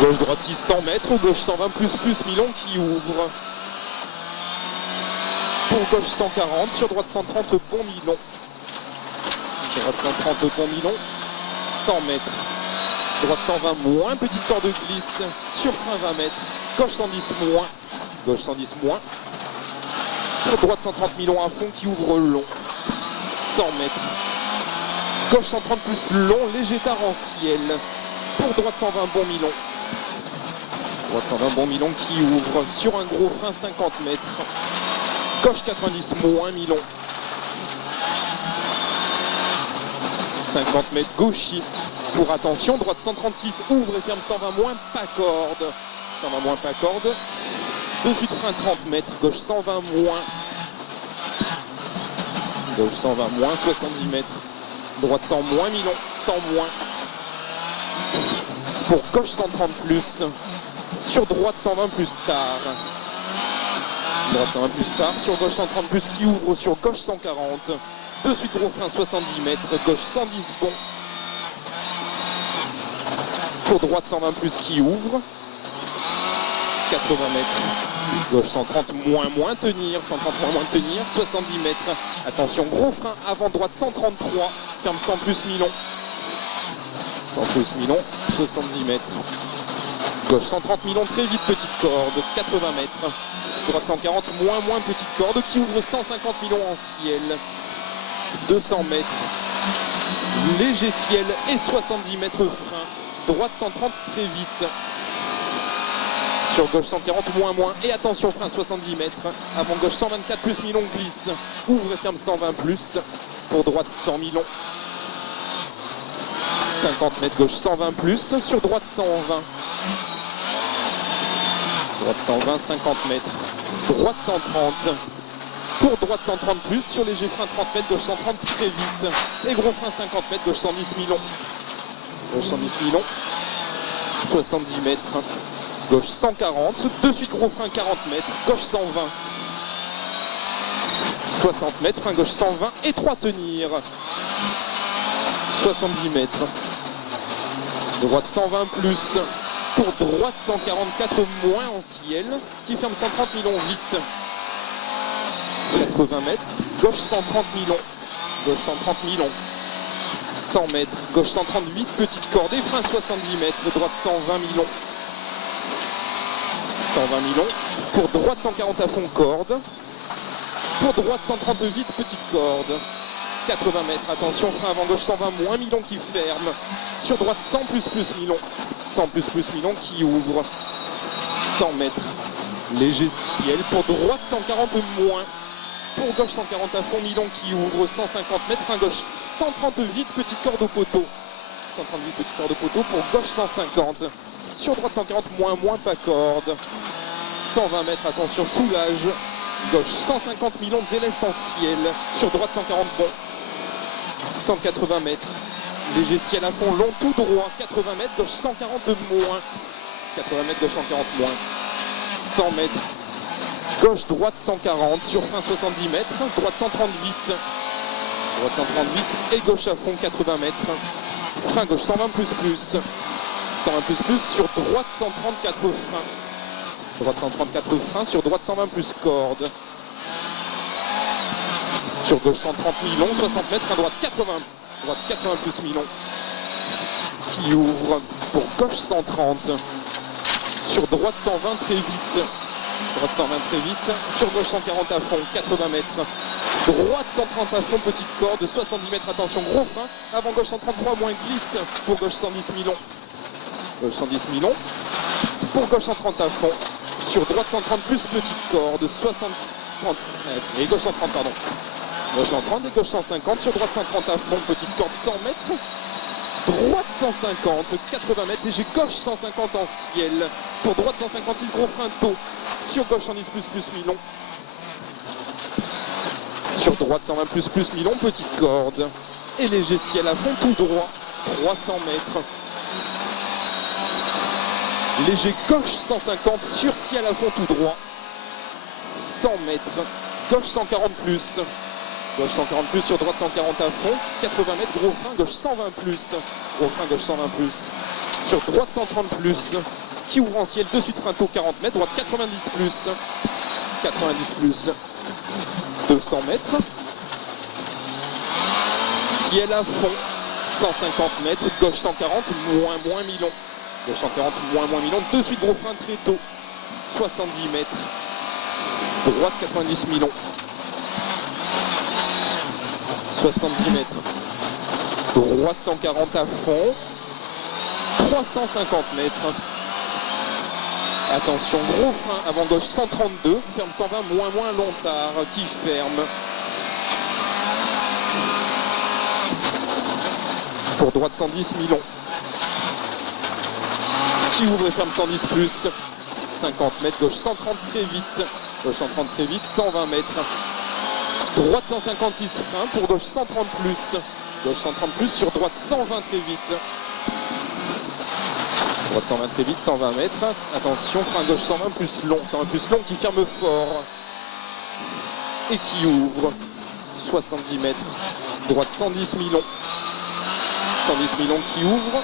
Gauche-droite 100 mètres, gauche 20 plus Milon qui ouvre. Pour gauche 140, sur droite 130, bon Milon. Sur droite 130, bon Milon. 100 mètres. Droite 120 moins, petite corde glisse. Sur frein 20 mètres. Gauche 110 moins. Gauche 110 moins. Pour droite 130 Milon à fond qui ouvre long. 100 mètres. Gauche 130 plus long, léger tard en ciel. Pour droite 120 bon Milon. Droite 120 bon Milon qui ouvre sur un gros frein 50 mètres. Gauche 90 moins Milon. 50 mètres gauchis. Pour attention, droite 136 ouvre et ferme 120 moins, pas corde. 120 moins, pas corde. De suite frein 30 mètres, gauche 120 moins. Gauche 120 moins, 70 mètres. Droite 100 moins Milon, 100 moins. Pour gauche 130 plus. Sur droite 120 plus tard. Droite 120 plus tard. Sur gauche 130 plus qui ouvre sur gauche 140. De suite gros frein 70 mètres. Gauche 110 bon. Pour droite 120 plus qui ouvre. 80 mètres. Gauche 130 moins tenir. 130 moins tenir. 70 mètres. Attention, gros frein avant droite 133. Ferme 100 plus Milon. 100 plus Milon. 70 mètres. Gauche 130 Milon, très vite, petite corde. 80 mètres. Droite 140 moins petite corde qui ouvre 150 Milon en ciel. 200 mètres. Léger ciel et 70 mètres frein. Droite 130 très vite. Sur gauche 140 moins et attention frein 70 mètres. Avant gauche 124 plus Milon glisse. Ouvre et ferme 120 plus. Pour droite 100 Milon. 50 mètres gauche 120 plus. Sur droite 120. Droite 120 50 mètres. Droite 130. Pour droite 130 plus. Sur léger frein 30 mètres gauche 130 très vite. Et gros frein 50 mètres gauche 110 Milon. Gauche 110 Milon. 70 mètres. Gauche 140, de suite gros frein 40 mètres, gauche 120. 60 mètres, frein gauche 120 et 3 tenir. 70 mètres. Droite 120 plus. Pour droite 144 moins en ciel, qui ferme 130 Milon vite. 80 mètres, gauche 130 Milon. Gauche 130 Milon. 100 mètres, gauche 138, petite corde et frein 70 mètres, droite 120 Milon. 120 Milon. Pour droite 140 à fond corde. Pour droite 130 vite, petite corde. 80 mètres, attention, frein avant gauche 120 moins Milon qui ferme. Sur droite 100 plus Milon. 100 plus Milon qui ouvre. 100 mètres. Léger ciel. Pour droite 140 moins. Pour gauche 140 à fond Milon qui ouvre. 150 mètres, frein gauche 130 vite, petite corde au poteau. 130 vite, petite corde au poteau. Pour gauche 150. Sur droite 140 moins pas corde. 120 mètres, attention, soulage. Gauche 150 Milon, déleste en ciel. Sur droite 140 bon. 180 mètres. Léger ciel à fond, long tout droit. 80 mètres, gauche 140 moins. 80 mètres, gauche 140 moins. 100 mètres. Gauche droite 140. Sur frein 70 mètres. Droite 138. Droite 138 et gauche à fond 80 mètres. Frein gauche 120 plus. 120 plus sur droite 134 freins. Droite 134 freins, sur droite 120 plus corde. Sur gauche 130 Milon, 60 mètres, à droite 80. Droite 80 plus Milon. Qui ouvre pour gauche 130. Sur droite 120 très vite. Droite 120 très vite. Sur gauche 140 à fond, 80 mètres. Droite 130 à fond, petite corde, 70 mètres, attention, gros frein. Avant gauche 133 moins glisse. Pour gauche 110 Milon. Gauche 110 Milon. Pour gauche 130 à fond. Sur droite 130 plus petite corde. 60 et gauche 130 pardon. Gauche 130 et gauche 150. Sur droite 130 à fond. Petite corde 100 mètres. Droite 150. 80 mètres. Et j'ai gauche 150 en ciel. Pour droite 156 gros frein tôt. Sur gauche 110 plus Milon. Sur droite 120 plus Milon. Petite corde. Et léger ciel à fond tout droit. 300 mètres. Léger gauche 150 sur ciel à fond tout droit. 100 mètres. Gauche 140 plus. Gauche 140 plus sur droite 140 à fond. 80 mètres, gros frein, gauche 120 plus. Gros frein, gauche 120 plus. Sur droite 130 plus. qui ouvre en ciel, dessus de frein tôt 40 mètres, droite 90 plus, 90 plus, 200 mètres, ciel à fond, 150 mètres, gauche 140, moins mi-long, gauche 140, moins mi-long, dessus de gros frein très tôt, 70 mètres, droite 90 mi-long, 70 mètres, droite 140 à fond, 350 mètres. Attention, gros frein avant gauche 132, ferme 120, moins Lontard qui ferme. Pour droite 110, mi-long. Qui ouvre et ferme 110 plus, 50 mètres, gauche 130 très vite, gauche 130 très vite, 120 mètres. Droite 156 frein pour gauche 130 plus, gauche 130 plus sur droite 120 très vite. Droite 120 très vite, 120 mètres. Attention, frein gauche 120 plus long, 120 plus long qui ferme fort. Et qui ouvre 70 mètres. Droite 110 mi-long. 110 mi-long qui ouvre.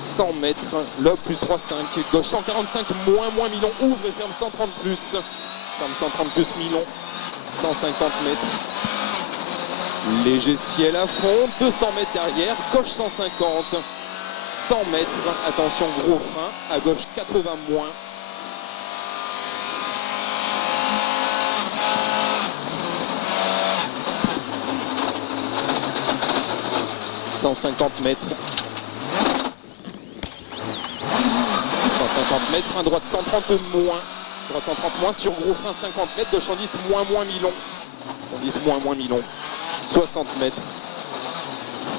100 mètres. Lobe plus 3,5. Gauche 145, moins mi-long. Ouvre et ferme 130 plus. Ferme 130 plus mi-long. 150 mètres. Léger ciel à fond. 200 mètres derrière. Gauche 150. 100 mètres, attention gros frein, à gauche 80 moins. « 150 mètres. 150 mètres, frein droite 130 moins. Droite 130 moins, sur gros frein 50 mètres, gauche 110 moins mi-long. 110 moins mi-long. 60 mètres.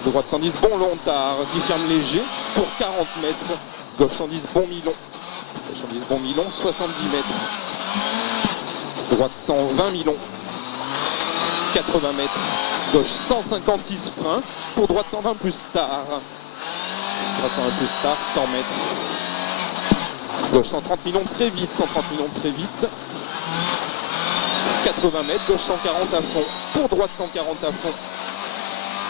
Droite 110, bon Lontard, qui ferme léger pour 40 mètres. Gauche 110, bon mi-long. Gauche 110, bon mi-long, 70 mètres. Droite 120 mi-long. 80 mètres. Gauche 156 frein pour droite 120 plus tard. Droite 120 plus tard, 100 mètres. Gauche 130 mi-long très vite, 130 mi-long très vite. 80 mètres, gauche 140 à fond. Pour droite 140 à fond.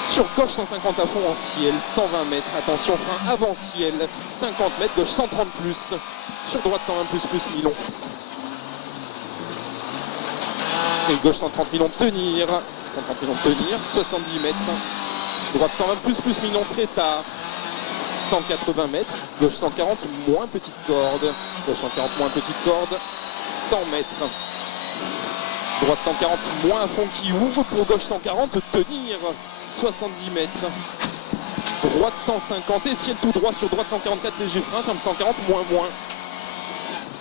Sur gauche 150 à fond en ciel, 120 mètres, attention frein avant ciel, 50 mètres, gauche 130 plus, sur droite 120 plus mi-long. Et gauche 130 mi-long tenir, 130 mi-long tenir, 70 mètres, droite 120 plus mi-long très tard, 180 mètres, gauche 140 moins petite corde, gauche 140 moins petite corde, 100 mètres. Droite 140 moins à fond qui ouvre, pour gauche 140 tenir. 70 mètres. Droite 150 et ciel tout droit sur droite 144 léger frein, ferme 140 moins.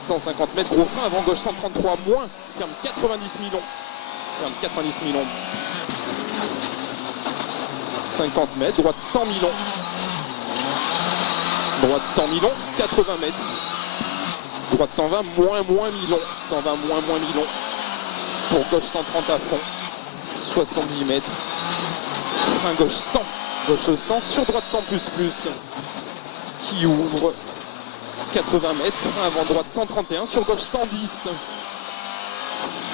150 mètres gros frein avant gauche 133 moins, ferme 90 mi-long. Ferme 90 mi-long. 50 mètres, droite 100 mi-long. Droite 100 mi-long, 80 mètres. Droite 120 moins mi-long. 120 moins mi-long. Pour gauche 130 à fond. 70 mètres. Frein gauche 100, gauche 100, sur droite 100 plus, qui ouvre 80 mètres, frein avant droite 131, sur gauche 110,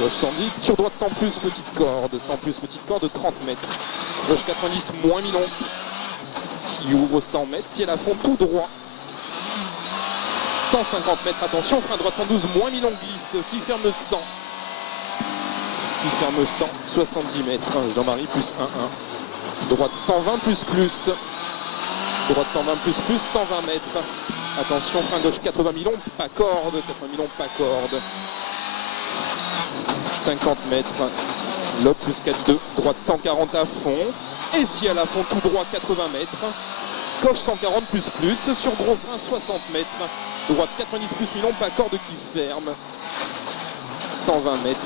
gauche 110, sur droite 100 plus petite corde, 100 plus petite corde 30 mètres, gauche 90 moins mi-long, qui ouvre 100 mètres, ciel à fond tout droit, 150 mètres, attention, frein droite 112 moins mi-long glisse, qui ferme 100. Qui ferme 100, 70 mètres, Jean-Marie plus 1-1. Droite 120 plus. Droite 120 plus, 120 mètres. Attention, frein gauche 80 mi-long, pas corde. 80 mi-long, pas corde. 50 mètres. Lobe plus 4-2. Droite 140 à fond. Et ciel à fond tout droit 80 mètres. Gauche 140 plus. Sur gros frein 60 mètres. Droite 90 plus mi-long, pas corde qui ferme. 120 mètres.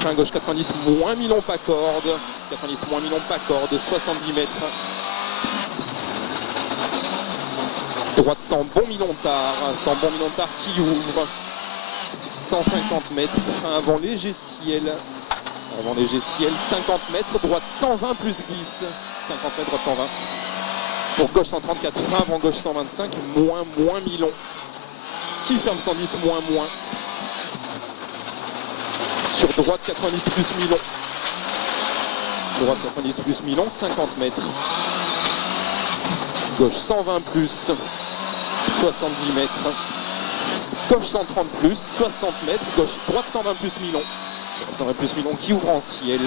Frein gauche 90 moins mi-long pas corde, 90 moins mi-long pas corde, 70 mètres. Droite 100 bon mi-long tard, 100 bon mi-long tard qui ouvre. 150 mètres, frein avant léger ciel. Avant léger ciel, 50 mètres, droite 120 plus glisse. 50 mètres, droite 120. Pour gauche 134, frein avant gauche 125, moins mi-long. Qui ferme 110 moins. Sur droite 90 plus mi-long. Droite 90 plus mi-long, 50 mètres. Gauche 120 plus. 70 mètres. Gauche 130 plus, 60 mètres. Gauche, droite 120 plus Milon. 120 plus Milon qui ouvre en ciel.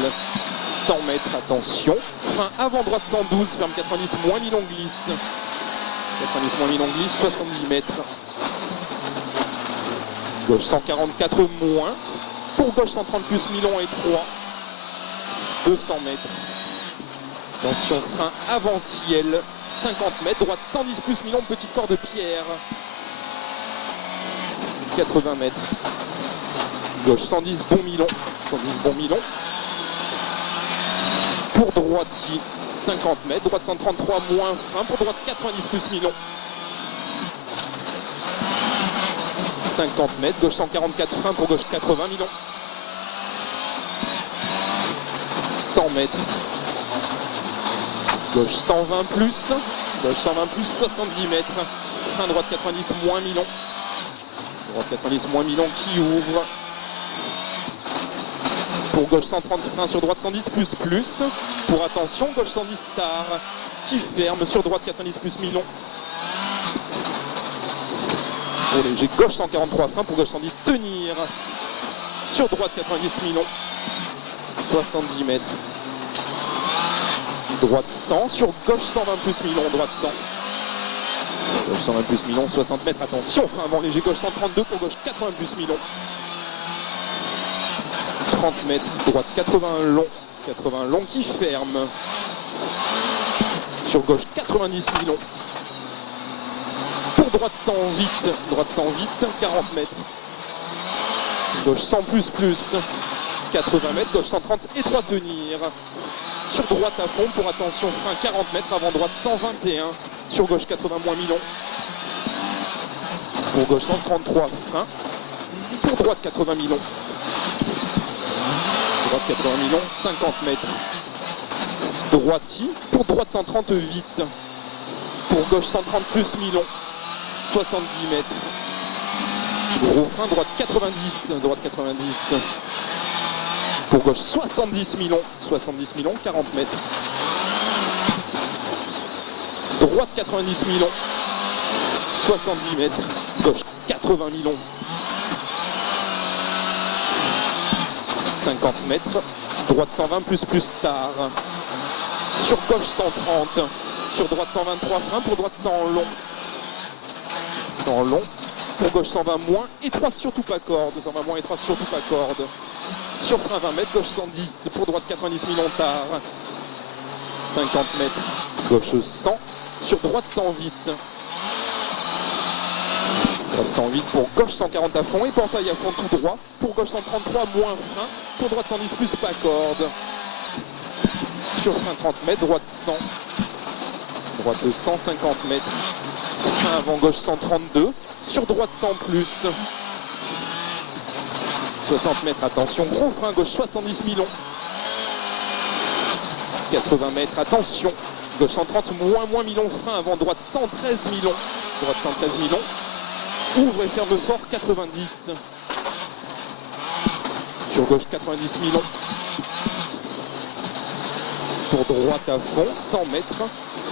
100 mètres, attention. Frein avant droite 112, ferme 90, moins Milon glisse. 90 moins Milon glisse, 70 mètres. Gauche 144 moins. Pour gauche 130 plus Milon et 3. 200 mètres. Attention, frein avant ciel. 50 mètres. Droite 110 plus Milon, petit corps de pierre. 80 mètres. Gauche 110 bon Milon. 110 bon Milon. Pour droite 50 mètres. Droite 133 moins frein. Pour droite 90 plus Milon. 50 mètres. Gauche 144 frein. Pour gauche 80 Milon. 100 mètres. Gauche 120 plus. Gauche 120 plus 70 mètres. Frein droite 90 moins Milon. Droite 90 moins Milon qui ouvre. Pour gauche 130 frein sur droite 110 plus plus. Pour attention, gauche 110 star qui ferme sur droite 90 plus Milon. Pour léger, gauche 143 frein. Pour gauche 110 tenir. Sur droite 90 Milon. 70 mètres. Droite 100 sur gauche 120 plus Milon. Droite 100. Gauche 120 plus Milon, 60 mètres. Attention, frein avant léger, gauche 132 pour gauche 80 plus Milon. 30 mètres, droite 80 long. 80 long qui ferme. Sur gauche 90 Milon. Pour droite 100 vite. Droite 100 vite, 40 mètres. Gauche 100 plus plus. 80 mètres, gauche 130 et droite tenir. Sur droite à fond pour attention, frein 40 mètres, avant droite 121. Sur gauche 80 moins Milon. Pour gauche 133 frein. Pour droite 80 Milon. Droite 80 Milon, 50 mètres. Droiti. Pour droite 130 vite. Pour gauche 130 plus Milon. 70 mètres. Gros frein, droite 90. Droite 90. Pour gauche 70 Milon. 70 Milon, 40 mètres. Droite 90 Milon. 70 mètres. Gauche 80 Milon. 50 mètres. Droite 120 plus plus tard. Sur gauche 130. Sur droite 123 frein. Pour droite 100 long. 100 long. Pour gauche 120 moins. Et 3 surtout pas corde. 120 moins et 3 surtout pas corde. Sur frein 20 mètres. Gauche 110. Pour droite 90 Milon tard. 50 mètres. Gauche 100. Sur droite 100 vite. Droite 108 pour gauche 140 à fond et portail à fond tout droit. Pour gauche 133 moins frein. Pour droite 110 plus pas corde. Sur frein 30 mètres, droite 100. Droite 150 mètres. Frein avant gauche 132. Sur droite 100 plus. 60 mètres, attention. Gros frein gauche 70 Milon. 80 mètres, attention. Gauche 130 moins Milon. Frein avant droite 113 Milon. Droite 113 Milon. Ouvre et ferme fort 90. Sur gauche 90 Milon. Pour droite à fond 100 mètres.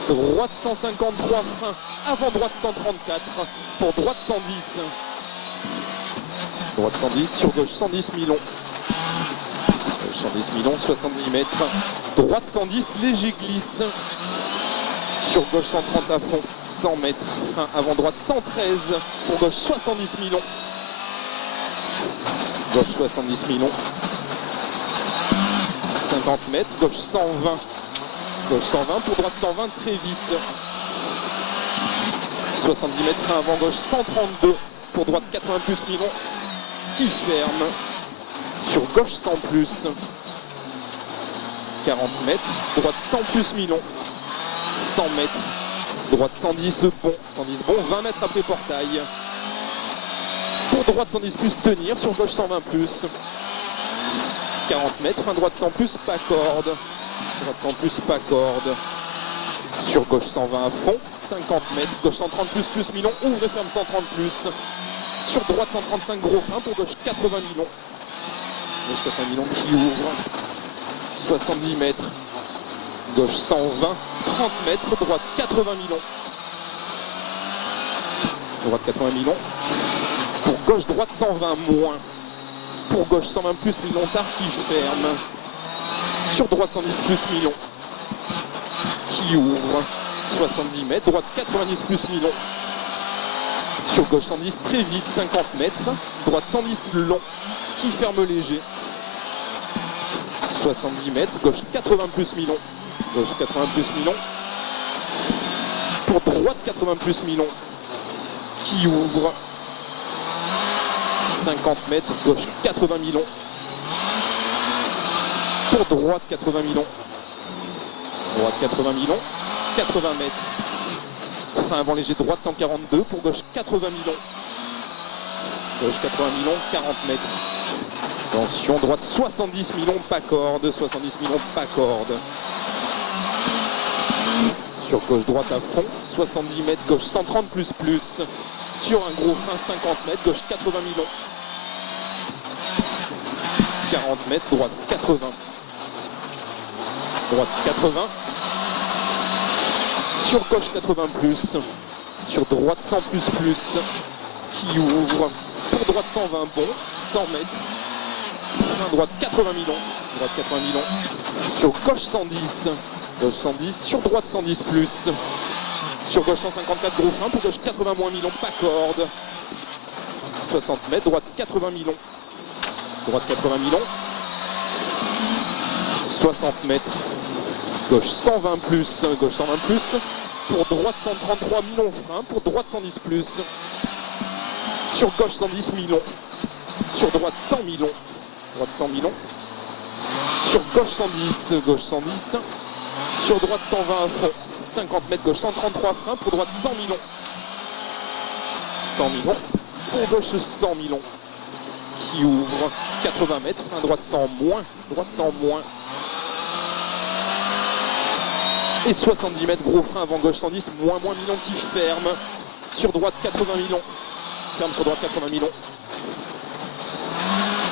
Droite 153 frein. Avant droite 134. Pour droite 110. Droite 110 sur gauche 110 Milon. Gauche 110 Milon 70 mètres. Droite 110 léger glisse. Sur gauche 130 à fond. 100 mètres, frein avant droite 113, pour gauche 70 Milon. Gauche 70 Milon. 50 mètres, gauche 120. Gauche 120, pour droite 120 très vite. 70 mètres, frein avant gauche 132, pour droite 80 plus Milon. Qui ferme. Sur gauche 100 plus. 40 mètres, droite 100 plus Milon. 100 mètres. Droite 110 bon, 110 bon, 20 mètres après portail. Pour droite 110 plus tenir, sur gauche 120 plus. 40 mètres, frein droite 100 plus, pas corde. Droite 100 plus, pas corde. Sur gauche 120 à fond, 50 mètres, gauche 130 plus Milon, ouvre et ferme 130 plus. Sur droite 135 gros frein, pour gauche 80 Milon. Gauche 80 Milon qui ouvre. 70 mètres. Gauche 120, 30 mètres, droite 80 Milon. droite 80 Milon. Pour gauche, droite 120 moins. Pour gauche 120 plus Milon tard qui ferme. Sur droite 110 plus Milon qui ouvre 70 mètres. Droite 90 plus Milon. Sur gauche 110 très vite 50 mètres. Droite 110 long qui ferme léger. 70 mètres. Gauche 80 plus Milon. Gauche 80 plus Milon. Pour droite 80 plus Milon qui ouvre 50 mètres, gauche 80 Milon. Pour droite 80 Milon. Droite 80 Milon. 80 mètres. Frein avant léger droite 142. Pour gauche 80 Milon. Gauche 80 Milon, 40 mètres. Attention, droite 70 Milon, pas corde. 70 Milon, pas corde. Sur gauche droite à fond, 70 mètres, gauche 130 plus plus. Sur un gros frein 50 mètres, gauche 80 Milon. 40 mètres, droite 80. Droite 80. Sur gauche 80 plus. Sur droite 100 plus plus. Qui ouvre. Pour droite 120 bon. 100 mètres. Frein droite 80 Milon. Droite 80 Milon. Sur gauche 110. Gauche 110. Sur droite 110 plus. Sur gauche 154 gros frein. Pour gauche 80 moins Milon. Pas corde. 60 mètres. Droite 80 Milon. Droite 80 Milon. 60 mètres. Gauche 120 plus. Gauche 120 plus. Pour droite 133 Milon frein. Pour droite 110 plus. Sur gauche 110 Milon. Sur droite 100 Milon. Droite 100 Milon. Sur gauche 110. Gauche 110. Sur droite 120 à fond. 50 mètres. Gauche 133 frein. Pour droite 100 Milon. 100 Milon. Pour gauche 100 Milon. Qui ouvre 80 mètres. Frein droite 100 moins. Droite 100 moins. Et 70 mètres, gros frein avant gauche 110, moins Milon qui ferme. Sur droite 80 Milon. Ferme sur droite 80 Milon.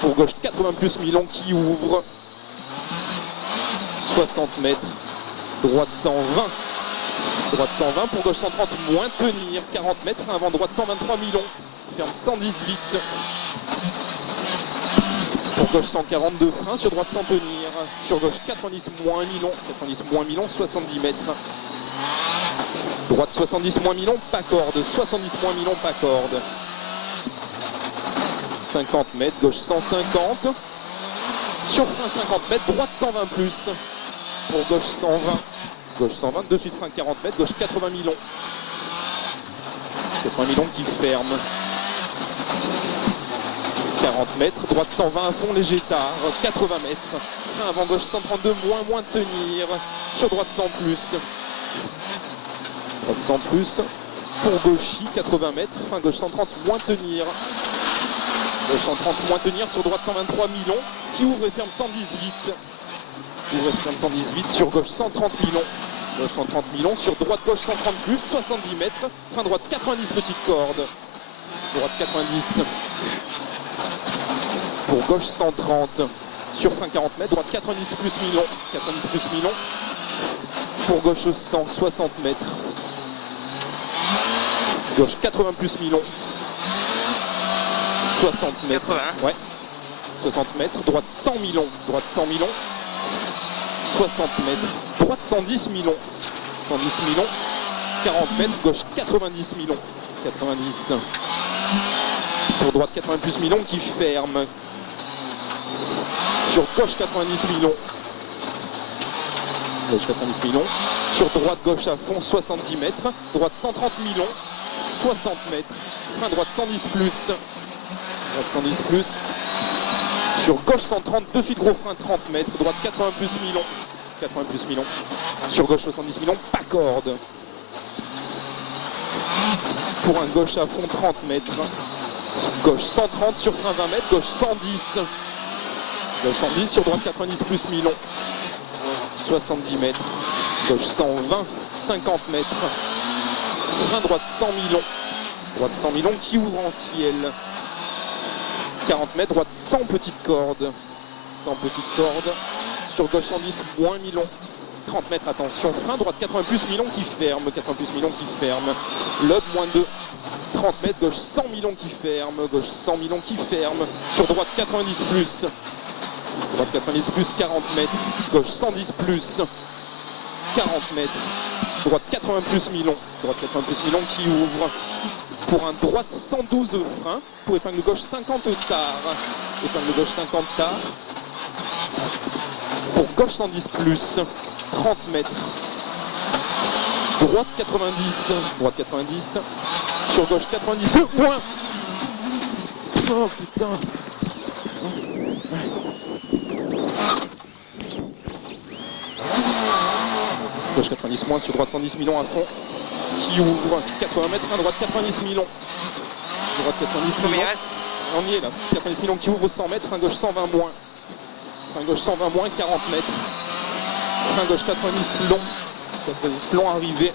Pour gauche 80 plus Milon qui ouvre. 60 mètres. Droite 120. Droite 120 pour gauche 130, moins tenir. 40 mètres, frein avant droite 123 Milon. Ferme 118. Pour gauche 142 frein, sur droite sans tenir. Sur gauche 90 moins Milon. 90 moins Milon, 70 mètres. Droite 70 moins Milon, pas corde. 70 moins Milon, pas corde. 50 mètres, gauche 150. Sur frein 50 mètres, droite 120 plus. Pour gauche 120. Gauche 120, de suite frein 40 mètres, gauche 80 Milon. 80 Milon qui ferme. 40 mètres, droite 120 à fond, léger tard, 80 mètres, frein avant gauche 132, moins tenir, sur droite 100 plus, droite 100 plus, pour gauchy 80 mètres, frein gauche 130, moins tenir, gauche 130, moins tenir, sur droite 123 Milon, qui ouvre et ferme 118, ouvre et ferme 118, sur gauche 130 Milon, gauche 130 Milon, sur droite gauche 130 plus, 70 mètres, frein droite 90 petite corde, droite 90, pour gauche 130, sur frein 40 mètres, droite 90 plus Milon, 90 plus Milon, pour gauche 100, 60 mètres, gauche 80 plus Milon, 60 mètres, 80. ouais, 60 mètres, droite 100 Milon, droite 100 Milon, 60 mètres, droite 110 Milon, 110 Milon, 40 mètres, gauche 90 Milon, 90, pour droite 80 plus Milon qui ferme. Sur gauche 90 Milon. Gauche 90 Milon. Sur droite gauche à fond 70 mètres. Droite 130 Milon. 60 mètres. Frein droite 110 plus. Droite 110 plus. Sur gauche 130, de suite gros frein 30 mètres. Droite 80 plus Milon. 80 plus Milon. Sur gauche 70 Milon, pas corde. Pour un gauche à fond 30 mètres. Gauche 130 sur frein 20 mètres. Gauche 110. Gauche 110 sur droite 90 plus Milon. 70 mètres. Gauche 120. 50 mètres. Frein droite 100 Milon. Droite 100 Milon qui ouvre en ciel. 40 mètres. Droite 100 petites cordes. 100 petites cordes. Sur gauche 110 moins Milon. 30 mètres, attention. Frein droite 80 plus Milon qui ferme. 80 plus Milon qui ferme. Lobe moins 2. 30 mètres, gauche 100 millions qui ferme, gauche 100 millions qui ferme, sur droite 90 plus, droite 90 plus 40 mètres, gauche 110 plus, 40 mètres, droite 80 plus millions, droite 80 plus millions qui ouvre, pour un droite 112 frein, pour épingle gauche 50 tard, épingle gauche 50 tard, pour gauche 110 plus, 30 mètres, droite 90, sur gauche 92 points. Oh putain. Gauche 90 moins, sur droite 110 millions à fond, qui ouvre 80 mètres, à droite 90 millions. Droite 90 millions. On y est là, 90 millions qui ouvre 100 mètres, un gauche 120 moins. Un gauche 120 moins, 40 mètres. Un gauche 90 long. 90 long arrivé.